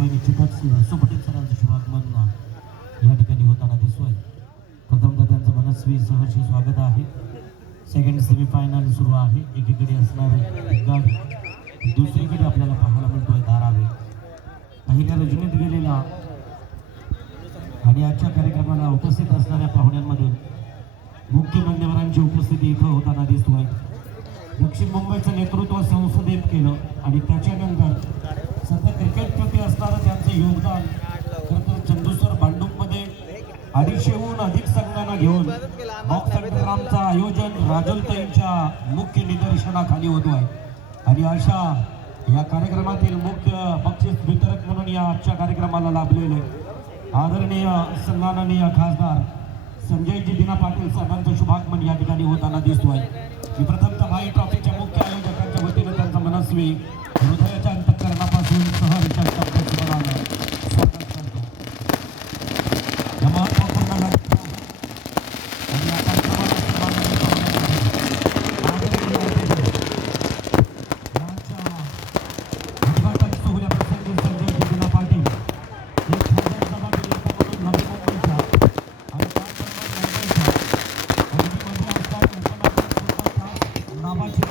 पाटील सरांचं शुभागमन या ठिकाणी होताना दिसतोय. प्रथमतः त्यांचं मनस्वी सहर्ष स्वागत आहे. सेकंड सेमीफायनल सुरू आहे. एकीकडे असणारे गाडी. दुसरीकडे आपल्याला पाहायला मिळतोय धारावे. पहिल्या रजनीत गेलेला आणि आजच्या कार्यक्रमाला उपस्थित असणाऱ्या पाहुण्यांमधून मुख्य मान्यवरांची उपस्थिती इथं होताना दिसतोय. दक्षिण मुंबईचं नेतृत्व संसदेत केलं आणि त्याच्यानंतर सध्या क्रिकेटप्रती असणारं त्यांचं योगदान खरं तर चंदूसर भांडूपमध्ये अडीचशेहून अधिक संघांना घेऊन बॉक्स संग्रामचं आयोजन राजलताईंच्या मुख्य निदर्शनाखाली होतो आहे. आणि अशा या कार्यक्रमातील मुख्य बक्षीस वितरक म्हणून या आजच्या कार्यक्रमाला लाभलेले आदरणीय सन्माननीय खासदार संजयजी दिना पाटील साहेबांचं शुभागमन या ठिकाणी होताना दिसतोय. मी प्रथमतः भाई ट्रॉफीच्या मुख्य आयोजकांच्या वतीनं त्यांचा मनस्वी हृदयाच्या बाबाची